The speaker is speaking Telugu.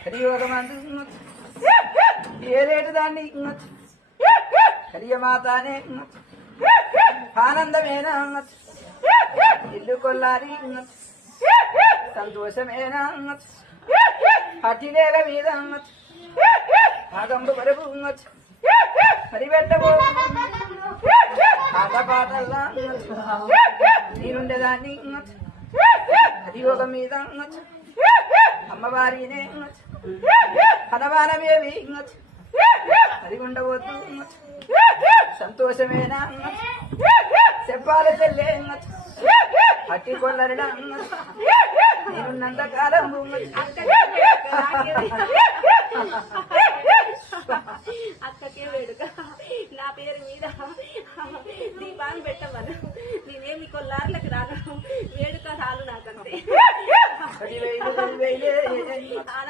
హరియోగమందు ఏరేటు దాన్ని హరియమాతానే ఆనందమేనా ఇల్లు కొల్లారి సంతోషమేనా అటిలేల మీద ఆగంబు వరకు హరిపెట్టబో ఆట పాటల్లా నేనుండేదాన్ని హరియోగం మీద అమ్మవారినే హనవానమేవి అది ఉండవద్దు సంతోషమేనా చెప్పాలి చెల్లే అట్టి కొల్లరడా నేనున్నంత కాలం